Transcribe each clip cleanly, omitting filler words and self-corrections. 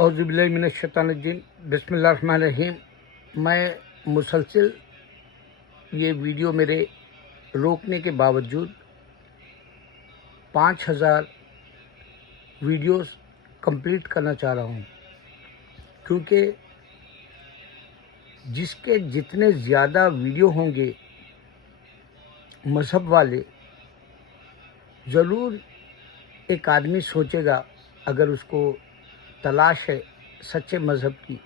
اعوذ باللہ من الشیطان الرجیم، بسم اللہ الرحمن الرحیم۔ میں مسلسل یہ ویڈیو میرے روکنے کے باوجود 5000 ویڈیوز کمپلیٹ کرنا چاہ رہا ہوں، کیونکہ جس کے جتنے زیادہ ویڈیو ہوں گے مذہب والے، ضرور ایک آدمی سوچے گا، اگر اس کو تلاش ہے سچے مذہب کی،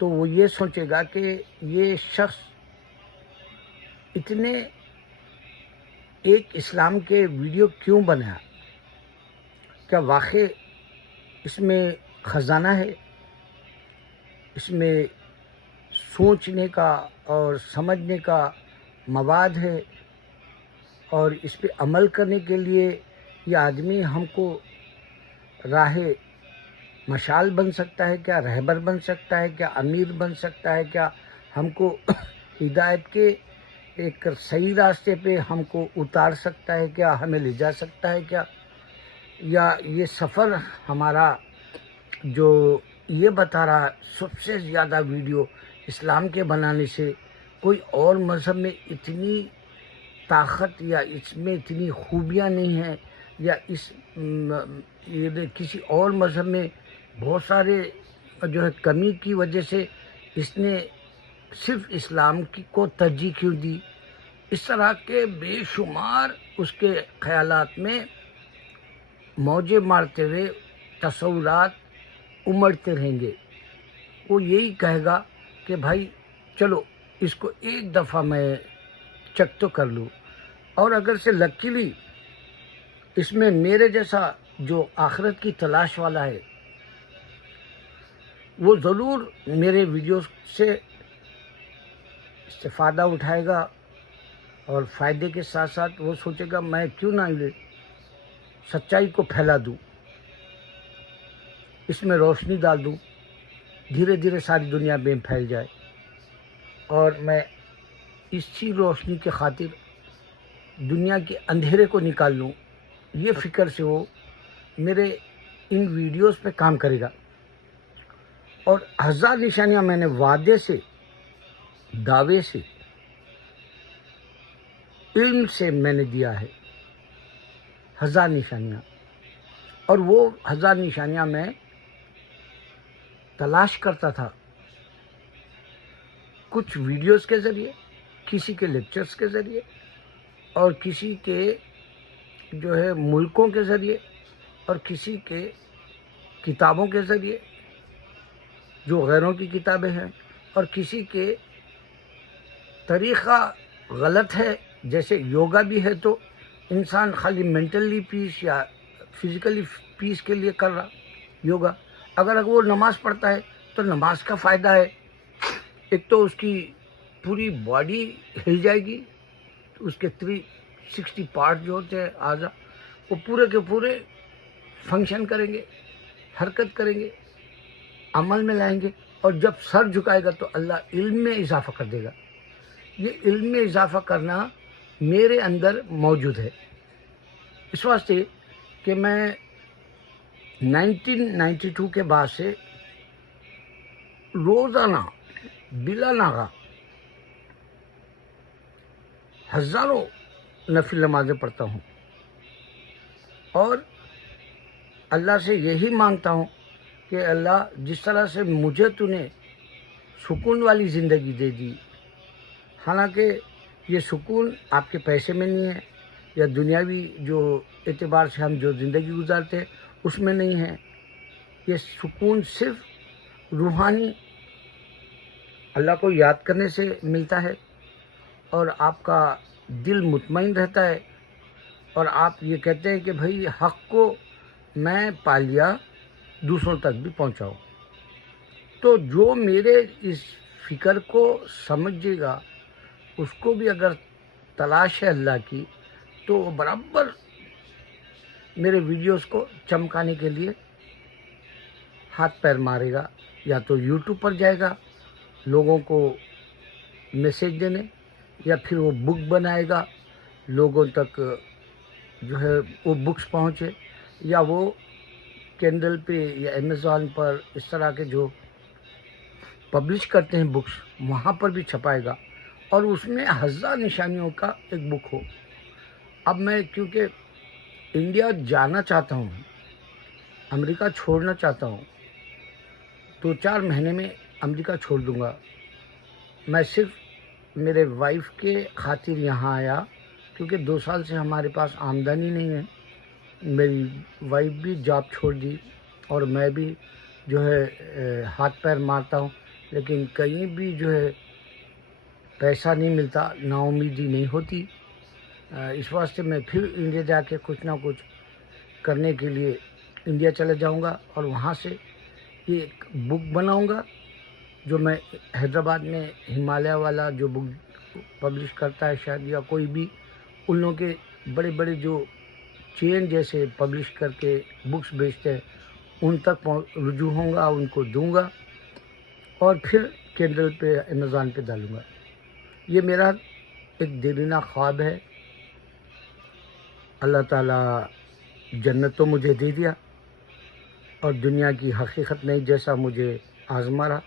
تو وہ یہ سوچے گا کہ یہ شخص اتنے ایک اسلام کے ویڈیو کیوں بنایا؟ کیا واقعی اس میں خزانہ ہے؟ اس میں سوچنے کا اور سمجھنے کا مواد ہے، اور اس پہ عمل کرنے کے لیے یہ آدمی ہم کو راہ مشال بن سکتا ہے کیا؟ رہبر بن سکتا ہے کیا؟ امیر بن سکتا ہے کیا؟ ہم کو ہدایت کے ایک صحیح راستے پہ ہم کو اتار سکتا ہے کیا؟ ہمیں لے جا سکتا ہے کیا؟ یا یہ سفر ہمارا جو یہ بتا رہا سب سے زیادہ ویڈیو اسلام کے بنانے سے کوئی اور مذہب میں اتنی طاقت یا اس میں اتنی خوبیاں نہیں ہیں، یا کسی اور مذہب میں بہت سارے جو ہے کمی کی وجہ سے اس نے صرف اسلام کو ترجیح کیوں دی؟ اس طرح کے بے شمار اس کے خیالات میں موجیں مارتے ہوئے تصورات امڑتے رہیں گے۔ وہ یہی کہے گا کہ بھائی چلو اس کو ایک دفعہ میں چیک تو کر لوں، اور اگر سے لکیلی اس میں میرے جیسا جو آخرت کی تلاش والا ہے، وہ ضرور میرے ویڈیوز سے استفادہ اٹھائے گا، اور فائدے کے ساتھ ساتھ وہ سوچے گا میں کیوں نہ سچائی کو پھیلا دوں، اس میں روشنی ڈال دوں، دھیرے دھیرے ساری دنیا میں پھیل جائے، اور میں اسی روشنی کی خاطر دنیا کے اندھیرے کو نکال لوں۔ یہ فکر سے وہ میرے ان ویڈیوز پہ کام کرے گا، اور 1000 نشانیاں میں نے وعدے سے، دعوے سے، علم سے میں نے دیا ہے، 1000 نشانیاں، اور وہ 1000 نشانیاں میں تلاش کرتا تھا کچھ ویڈیوز کے ذریعے، کسی کے لیکچرز کے ذریعے، اور کسی کے جو ہے ملکوں کے ذریعے، اور کسی کے کتابوں کے ذریعے جو غیروں کی کتابیں ہیں، اور کسی کے طریقہ غلط ہے، جیسے یوگا بھی ہے تو انسان خالی مینٹلی پیس یا فزیکلی پیس کے لیے کر رہا یوگا، اگر وہ نماز پڑھتا ہے تو نماز کا فائدہ ہے، ایک تو اس کی پوری باڈی ہل جائے گی، اس کے 360 پارٹ جو ہوتے ہیں اعضاء، وہ پورے کے پورے فنکشن کریں گے، حرکت کریں گے، عمل میں لائیں گے، اور جب سر جھکائے گا تو اللہ علم میں اضافہ کر دے گا۔ یہ علم میں اضافہ کرنا میرے اندر موجود ہے، اس واسطے کہ میں 1992 کے بعد سے روزانہ بلا ناغہ ہزاروں نفل نمازیں پڑھتا ہوں، اور اللہ سے یہی مانگتا ہوں کہ اللہ جس طرح سے مجھے تو نے سکون والی زندگی دے دی، حالانکہ یہ سکون آپ کے پیسے میں نہیں ہے، یا دنیاوی جو اعتبار سے ہم جو زندگی گزارتے ہیں اس میں نہیں ہے، یہ سکون صرف روحانی اللہ کو یاد کرنے سے ملتا ہے، اور آپ کا دل مطمئن رہتا ہے، اور آپ یہ کہتے ہیں کہ بھئی حق کو میں پا لیا، دوسروں تک بھی پہنچاؤ۔ تو جو میرے اس فکر کو سمجھے گا، اس کو بھی اگر تلاش ہے اللہ کی، تو وہ برابر میرے ویڈیوز کو چمکانے کے لیے ہاتھ پیر مارے گا، یا تو یوٹیوب پر جائے گا لوگوں کو میسیج دینے، یا پھر وہ بک بنائے گا لوگوں تک جو ہے وہ بکس پہنچے، یا وہ کینڈل پہ یا امیزون پر اس طرح کے جو پبلش کرتے ہیں بکس، وہاں پر بھی چھپائے گا، اور اس میں 1000 نشانیوں کا ایک بک ہو۔ اب میں کیونکہ انڈیا جانا چاہتا ہوں، امریکہ چھوڑنا چاہتا ہوں، 2-4 مہینے میں امریکہ چھوڑ دوں گا۔ میں صرف میرے وائف کے خاطر یہاں آیا، کیونکہ 2 سال سے ہمارے پاس آمدنی نہیں ہے۔ میری وائف بھی جاب چھوڑ دی، اور میں بھی جو ہے ہاتھ پیر مارتا ہوں، لیکن کہیں بھی جو ہے پیسہ نہیں ملتا، نا امیدی نہیں ہوتی۔ اس واسطے میں پھر انڈیا جا کے کچھ نہ کچھ کرنے کے لیے انڈیا چلا جاؤں گا، اور وہاں سے ایک بک بناؤں گا، جو میں حیدرآباد میں ہمالیہ والا جو بک پبلش کرتا ہے شاید، یا کوئی بھی ان لوگوں کے بڑے بڑے جو چین جیسے پبلش کر کے بکس بیچتے ہیں، ان تک رجوع ہوں گا، ان کو دوں گا، اور پھر کینڈل پہ امیزون پہ ڈالوں گا۔ یہ میرا ایک دیرینہ خواب ہے۔ اللہ تعالیٰ جنت تو مجھے دے دیا، اور دنیا کی حقیقت نہیں جیسا مجھے آزما رہا۔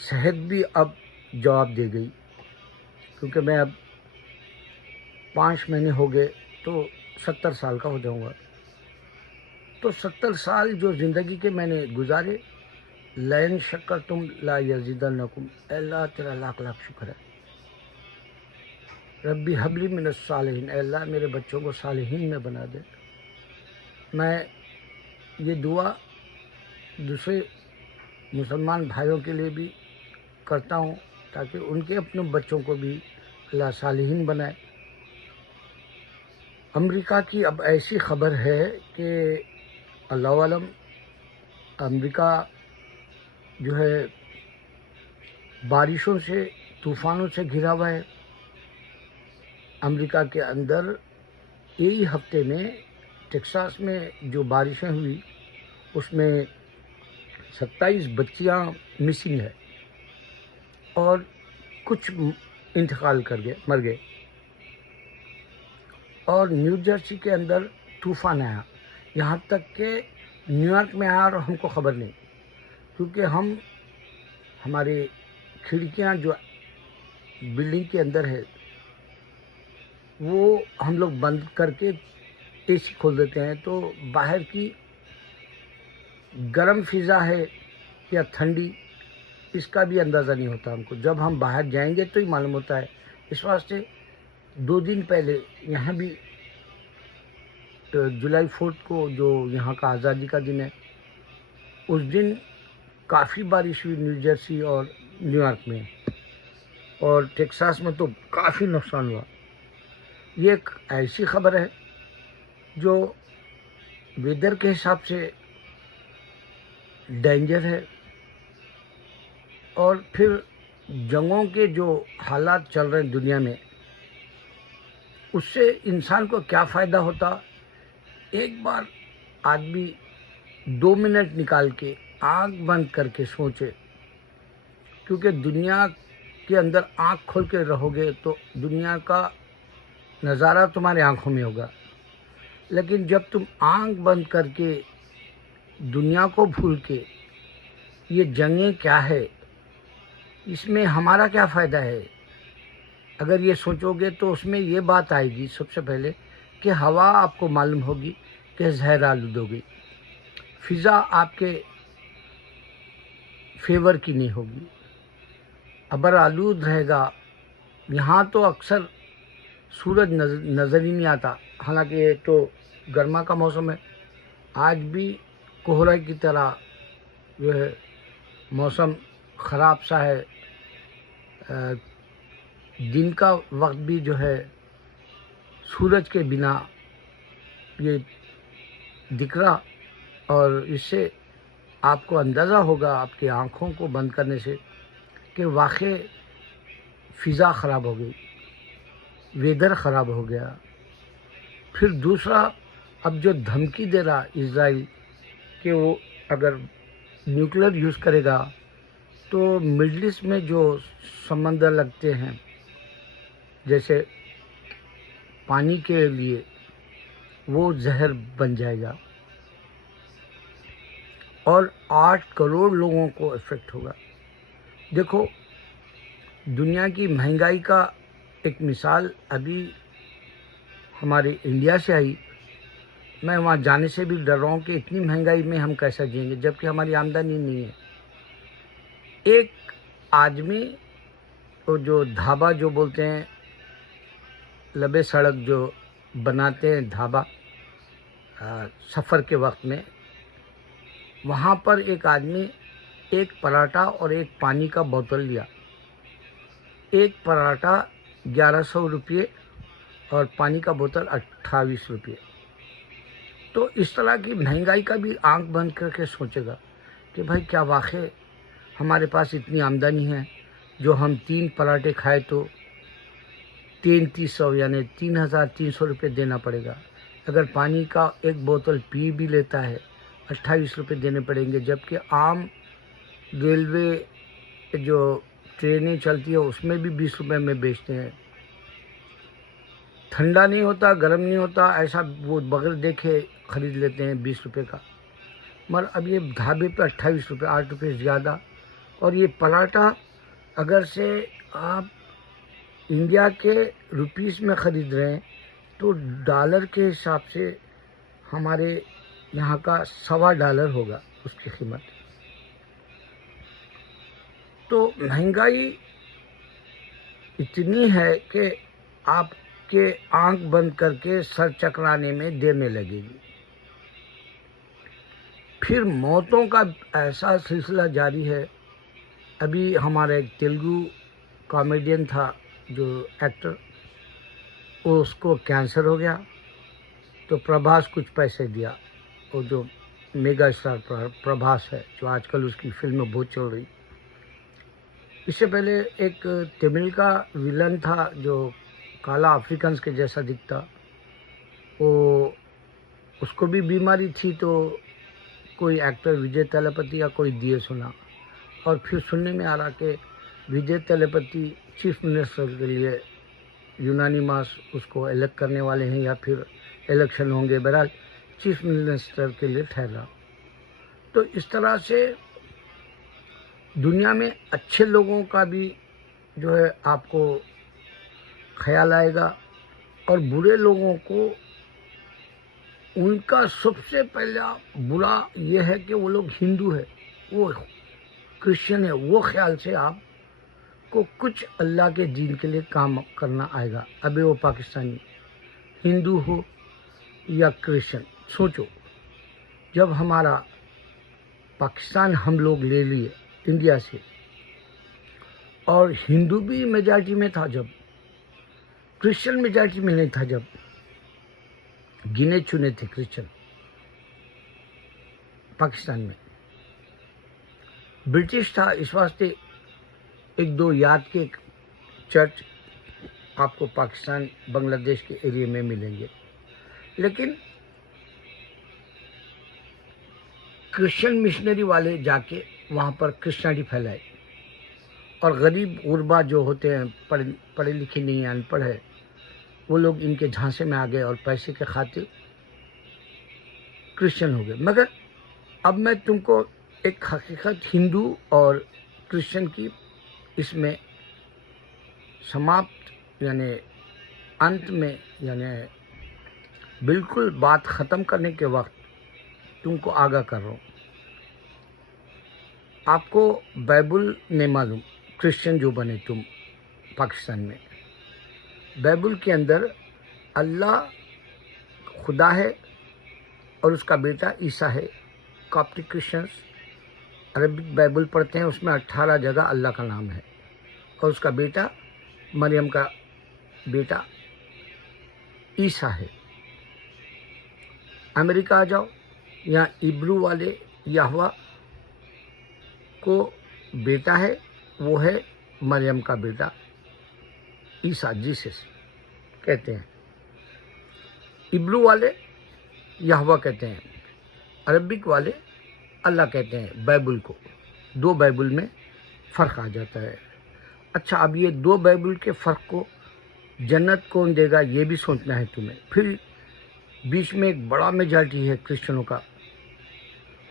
صحت بھی اب جواب دے گئی، کیونکہ میں اب 5 مہینے ہو گئے تو 70 سال کا ہو جاؤں گا۔ تو 70 سال جو زندگی کے میں نے گزارے، لئن شکرتم لا یزیدنکم، اے اللہ تیرا لاکھ لاکھ شکر ہے۔ ربی حبلی من الصالحین، اے اللہ میرے بچوں کو صالحین میں بنا دے۔ میں یہ دعا دوسرے مسلمان بھائیوں کے لیے بھی کرتا ہوں، تاکہ ان کے اپنے بچوں کو بھی اللہ صالحین بنائے۔ امریکہ کی اب ایسی خبر ہے کہ اللہ عالم، امریکہ جو ہے بارشوں سے، طوفانوں سے گھرا ہوا ہے۔ امریکہ کے اندر یہی ہفتے میں ٹیکساس میں جو بارشیں ہوئی، اس میں 27 بچیاں مسنگ ہے، اور کچھ انتقال مر گئے۔ اور نیو جرسی کے اندر طوفان آیا، یہاں تک کہ نیو یارک میں آیا، اور ہم کو خبر نہیں، کیونکہ ہمارے کھڑکیاں جو بلڈنگ کے اندر ہے، وہ ہم لوگ بند کر کے اے سی کھول دیتے ہیں، تو باہر کی گرم فضا ہے یا ٹھنڈی، اس کا بھی اندازہ نہیں ہوتا ہم کو۔ جب ہم باہر جائیں گے تو ہی معلوم ہوتا ہے۔ اس واسطے 2 دن پہلے یہاں بھی جولائی 4 کو، جو یہاں کا آزادی کا دن ہے، اس دن کافی بارش ہوئی نیو جرسی اور نیو یارک میں، اور ٹیکساس میں تو کافی نقصان ہوا۔ یہ ایک ایسی خبر ہے جو ویدر کے حساب سے ڈینجر ہے، اور پھر جنگوں کے جو حالات چل رہے ہیں دنیا میں، اس سے انسان کو کیا فائدہ ہوتا؟ ایک بار آدمی 2 منٹ نکال کے آنکھ بند کر کے سوچے، کیونکہ دنیا کے اندر آنکھ کھول کے رہو گے تو دنیا کا نظارہ تمہاری آنکھوں میں ہوگا، لیکن جب تم آنکھ بند کر کے دنیا کو بھول کے یہ جنگیں کیا ہے، اس میں ہمارا کیا فائدہ ہے، اگر یہ سوچو گے تو اس میں یہ بات آئے گی سب سے پہلے کہ ہوا آپ کو معلوم ہوگی کہ زہر آلود ہوگی، فضا آپ کے فیور کی نہیں ہوگی، ابر آلود رہے گا۔ یہاں تو اکثر سورج نظر ہی نہیں آتا، حالانکہ یہ تو گرما کا موسم ہے۔ آج بھی کوہرے کی طرح جو ہے موسم خراب سا ہے، دن کا وقت بھی جو ہے سورج کے بنا یہ دکھ رہا، اور اس سے آپ کو اندازہ ہوگا آپ کی آنکھوں کو بند کرنے سے کہ واقع فضا خراب ہو گئی، ویدر خراب ہو گیا۔ پھر دوسرا، اب جو دھمکی دے رہا اسرائیل کہ وہ اگر نیوکلیر یوز کرے گا تو مڈل ایسٹ میں جو سمندر لگتے ہیں جیسے پانی کے لیے، وہ زہر بن جائے گا۔ اور 8 کروڑ لوگوں کو افیکٹ ہوگا. دیکھو دنیا کی مہنگائی کا ایک مثال ابھی ہمارے انڈیا سے آئی. میں وہاں جانے سے بھی ڈر رہا ہوں کہ اتنی مہنگائی میں ہم کیسا جئیں گے جبکہ ہماری آمدنی نہیں ہے. ایک آدمی وہ جو ڈھابا جو بولتے ہیں لبے سڑک جو بناتے ہیں ڈھابا سفر کے وقت میں، وہاں پر ایک آدمی ایک پراٹھا اور ایک پانی کا بوتل لیا. ایک پراٹھا 1100 روپئے اور پانی کا بوتل 28 روپئے. تو اس طرح کی مہنگائی کا بھی آنکھ بند کر کے سوچے گا کہ بھائی کیا واقعی ہمارے پاس اتنی آمدنی ہے جو ہم 3 پراٹھے کھائے تو 3300 یعنی 3300 روپئے دینا پڑے گا. اگر پانی کا ایک بوتل پی بھی لیتا ہے 28 روپئے دینے پڑیں گے، جبکہ عام ریلوے جو ٹرینیں چلتی ہے اس میں بھی 20 روپئے میں بیچتے ہیں. ٹھنڈا نہیں ہوتا، گرم نہیں ہوتا، ایسا وہ بغیر دیکھے خرید لیتے ہیں 20 روپئے کا. مگر اب یہ ڈھابے پہ 28 روپئے، 8 روپئے زیادہ. اور یہ پراٹھا اگر سے آپ انڈیا کے روپیز میں خرید رہے ہیں تو ڈالر کے حساب سے ہمارے یہاں کا $1.25 ہوگا اس کی قیمت. تو مہنگائی اتنی ہے کہ آپ کے آنکھ بند کر کے سر چکرانے میں دیر نہیں لگے گی. پھر موتوں کا ایسا سلسلہ جاری ہے. ابھی ہمارا ایک تیلگو کامیڈین تھا جو ایکٹر، اس کو کینسر ہو گیا تو پربھاس کچھ پیسے دیا. وہ جو میگا اسٹار پربھاس ہے جو آج کل اس کی فلمیں بہت چل رہی. اس سے پہلے ایک تمل کا ویلن تھا جو کالا افریکنز کے جیسا دکھتا، وہ اس کو بھی بیماری تھی تو کوئی ایکٹر وجے تلپتی یا کوئی دیے سنا. اور پھر سننے میں آ رہا کہ وجے تلپتی چیف منسٹر کے لیے یونانی ماس اس کو الیکٹ کرنے والے ہیں یا پھر الیکشن ہوں گے. بہرحال چیف منسٹر کے لیے ٹھہرا. تو اس طرح سے دنیا میں اچھے لوگوں کا بھی جو ہے آپ کو خیال آئے گا، اور برے لوگوں کو ان کا سب سے پہلا برا یہ ہے کہ وہ لوگ ہندو ہے، وہ کرسچن ہے. وہ خیال سے آپ کو کچھ اللہ کے دین کے لیے کام کرنا آئے گا. ابھی وہ پاکستانی ہندو ہو یا کرسچن. سوچو جب ہمارا پاکستان ہم لوگ لے لیے انڈیا سے، اور ہندو بھی میجارٹی میں تھا، جب کرسچن میجارٹی میں نہیں تھا، جب گنے چنے تھے کرسچن پاکستان میں. برٹش تھا، اس واسطے 1-2 یاد کے چرچ آپ کو پاکستان بنگلہ دیش کے ایریے میں ملیں گے. لیکن کرسچن مشنری والے جا کے وہاں پر کرسچنٹی پھیلائے، اور غریب غربا جو ہوتے ہیں پڑھے لکھے نہیں ہیں، ان پڑھ ہے، وہ لوگ ان کے جھانسے میں آ گئے اور پیسے کے خاطر کرسچن ہو گئے. مگر اب میں تم کو ایک حقیقت ہندو اور کرسچن کی اس میں سماپت یعنی انت میں یعنی بالکل بات ختم کرنے کے وقت تم کو آگاہ کر رہا ہوں. آپ کو بائبل نہیں معلوم، کرسچن جو بنے تم پاکستان میں. بائبل کے اندر اللہ خدا ہے اور اس کا بیٹا عیسیٰ ہے. کاپٹک کرسچنس عربک بائبل پڑھتے ہیں، اس میں 18 جگہ اللہ کا نام ہے، اور اس کا بیٹا مریم کا بیٹا عیسیٰ ہے. امریکہ آ جاؤ، یہاں عبرو والے یہوہ کو بیٹا ہے، وہ ہے مریم کا بیٹا عیسیٰ، جیسس کہتے ہیں. عبرو والے یہوہ کہتے ہیں، عربک والے اللہ کہتے ہیں. بائبل کو 2 بائبل میں فرق آ جاتا ہے. اچھا، اب یہ 2 بائبل کے فرق کو جنت کون دے گا یہ بھی سوچنا ہے تمہیں. پھر بیچ میں ایک بڑا میجارٹی ہے کرسچنوں کا،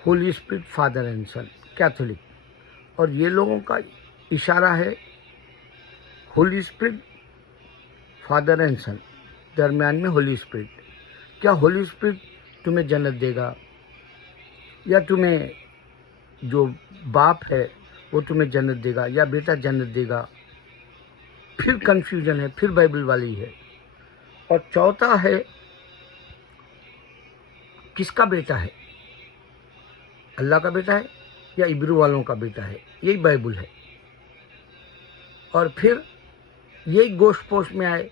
holy spirit father and son Catholic, اور یہ لوگوں کا اشارہ ہے holy spirit father and son, درمیان میں ہولی اسپرٹ. کیا ہولی اسپرٹ تمہیں جنت دے گا، یا تمہیں جو باپ ہے وہ تمہیں جنت دے گا، یا بیٹا جنت دے گا؟ پھر کنفیوژن ہے، پھر بائبل والی ہے. اور چوتھا ہے کس کا بیٹا ہے، اللہ کا بیٹا ہے یا عبرو والوں کا بیٹا ہے؟ یہی بائبل ہے. اور پھر یہی گوشت پوش میں آئے،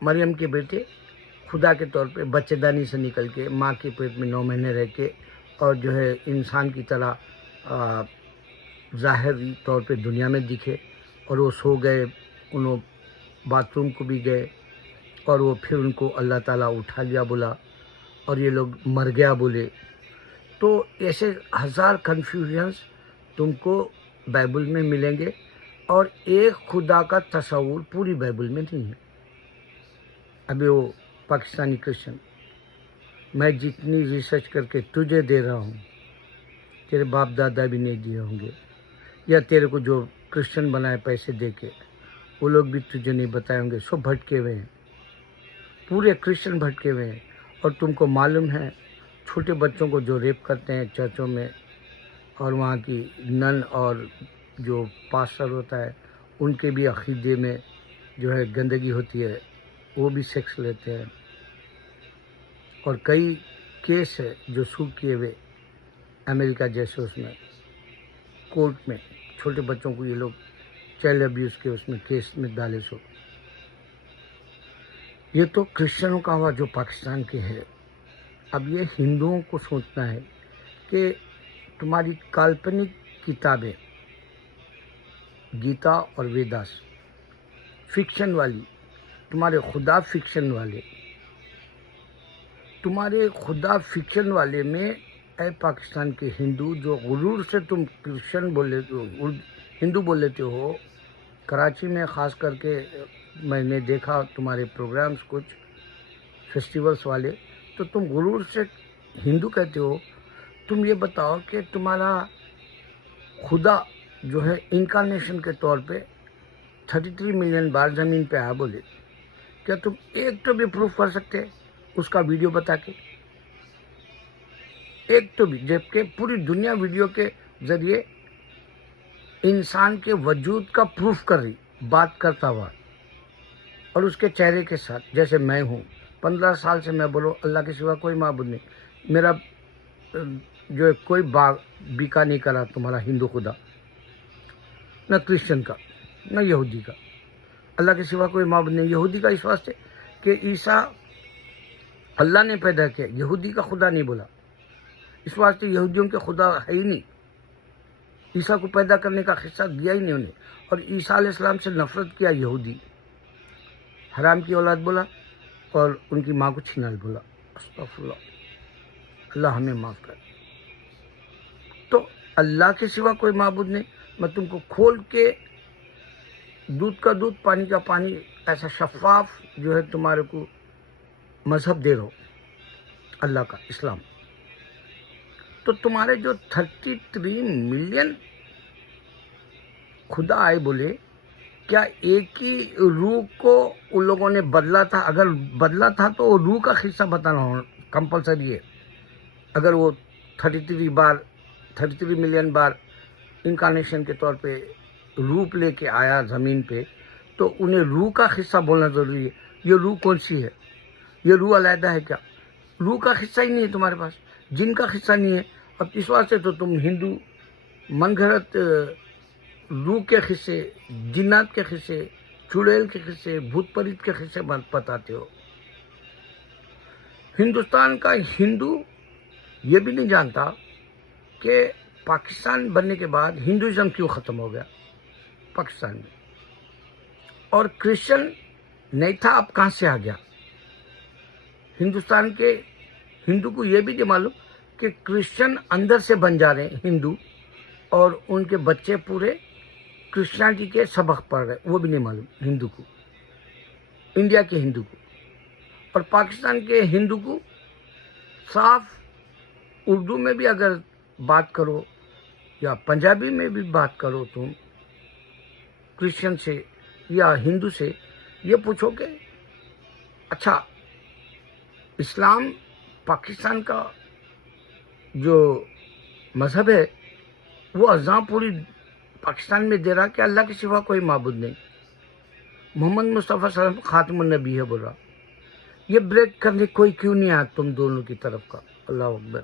مریم کے بیٹے خدا کے طور پہ بچے دانی سے نکل کے ماں کے پیٹ میں 9 مہینے رہ کے، اور جو ہے انسان کی طرح ظاہری طور پہ دنیا میں دکھے، اور وہ سو گئے، انہوں باتھ روم کو بھی گئے، اور وہ پھر ان کو اللہ تعالیٰ اٹھا لیا بولا، اور یہ لوگ مر گیا بولے. تو ایسے ہزار کنفیوژنس تم کو بائبل میں ملیں گے، اور ایک خدا کا تصور پوری بائبل میں نہیں ہے. ابھی وہ پاکستانی کرسچن، میں جتنی ریسرچ کر کے تجھے دے رہا ہوں تیرے باپ دادا بھی نہیں دیے ہوں گے، یا تیرے کو جو کرسچن بنائے پیسے دے کے وہ لوگ بھی تجھے نہیں بتائے ہوں گے. سب بھٹکے ہوئے ہیں، پورے کرسچن بھٹکے ہوئے ہیں. اور تم کو معلوم ہے چھوٹے بچوں کو جو ریپ کرتے ہیں چرچوں میں، اور وہاں کی نن اور جو پاسٹر ہوتا ہے ان کے بھی عقیدے میں جو ہے گندگی ہوتی ہے، وہ بھی سیکس لیتے ہیں. اور کئی کیس ہے جو سو کیے ہوئے امریکہ جیسے اس میں کورٹ میں چھوٹے بچوں کو یہ لوگ چائلڈ ابیوز کے اس میں کیس میں ڈالے. سو یہ تو کرسچنوں کا ہوا جو پاکستان کے ہے. اب یہ ہندوؤں کو سوچنا ہے کہ تمہاری کالپنک کتابیں گیتا اور ویداس فکشن والی، تمہارے خدا فکشن والے، تمہارے خدا فکشن والے میں اے پاکستان کے ہندو جو غرور سے تم کرسچن بول لیتے ہو، ہندو بول لیتے ہو. کراچی میں خاص کر کے میں نے دیکھا تمہارے پروگرامز کچھ فیسٹیولز والے، تو تم غرور سے ہندو کہتے ہو. تم یہ بتاؤ کہ تمہارا خدا جو ہے انکارنیشن کے طور پہ 33 ملین بار زمین پہ آیا بولے، کیا تم ایک تو بھی پروف کر سکتے اس کا ویڈیو بتا کے؟ ایک تو بھی، جبکہ پوری دنیا ویڈیو کے ذریعے انسان کے وجود کا پروف کر رہی، بات کرتا ہوا، اور اس کے چہرے کے ساتھ. جیسے میں ہوں 15 سال سے میں بولو اللہ کے سوا کوئی معبود نہیں، میرا جو ہے کوئی بیکا نہیں کرا تمہارا ہندو خدا، نہ کرسچن کا نہ یہودی کا. اللہ کے سوا کوئی معبود نہیں. یہودی کا اس واسطے کہ عیسیٰ اللہ نے پیدا کیا، یہودی کا خدا نہیں بولا، اس واسطے یہودیوں کے خدا ہے ہی نہیں. عیسیٰ کو پیدا کرنے کا حصہ دیا ہی نہیں انہیں، اور عیسیٰ علیہ السلام سے نفرت کیا یہودی، حرام کی اولاد بولا، اور ان کی ماں کو چھینال بولا. استغفر اللہ، اللہ ہمیں معاف کر. تو اللہ کے سوا کوئی معبود نہیں. میں تم کو کھول کے دودھ کا دودھ پانی کا پانی ایسا شفاف جو ہے تمہارے کو مذہب دے رہا ہوں، اللہ کا اسلام. تو تمہارے جو 33 ملین خدا آئے بولے، کیا ایک ہی روح کو ان لوگوں نے بدلا تھا؟ اگر بدلا تھا تو وہ روح کا حصہ بتانا کمپلسری ہے. اگر وہ 33 ملین بار انکارنیشن کے طور پہ روپ لے کے آیا زمین پہ، تو انہیں روح کا حصہ بولنا ضروری ہے. یہ روح کون سی ہے؟ یہ روح علیحدہ ہے کیا؟ روح کا حصہ ہی نہیں ہے تمہارے پاس، جن کا حصہ نہیں ہے. اب اس واسطے تو تم ہندو من گھڑت روح کے حصے، جنات کے حصے، چڑیل کے حصے، بھوت پریت کے حصے بتاتے ہو. ہندوستان کا ہندو یہ بھی نہیں جانتا کہ پاکستان بننے کے بعد ہندوازم کیوں ختم ہو گیا پاکستان میں، اور کرسچن نہیں تھا اب کہاں سے آ گیا. ہندوستان کے ہندو کو یہ بھی نہیں معلوم کہ کرسچن اندر سے بن جا رہے ہیں ہندو، اور ان کے بچے پورے کرسچینٹی کے سبق پڑھ رہے، وہ بھی نہیں معلوم ہندو کو، انڈیا کے ہندو کو. اور پاکستان کے ہندو کو صاف اردو میں بھی اگر بات کرو یا پنجابی میں بھی بات کرو تم کرسچن سے یا ہندو سے، یہ پوچھو کہ اچھا اسلام پاکستان کا جو مذہب ہے وہ اذان پوری پاکستان میں دے رہا کہ اللہ کے سوا کوئی معبود نہیں، محمد مصطفیٰ صلی اللہ علیہ وسلم خاتم النبی ہے بول رہا، یہ بریک کرنے کوئی کیوں نہیں آیا تم دونوں کی طرف کا؟ اللہ اکبر۔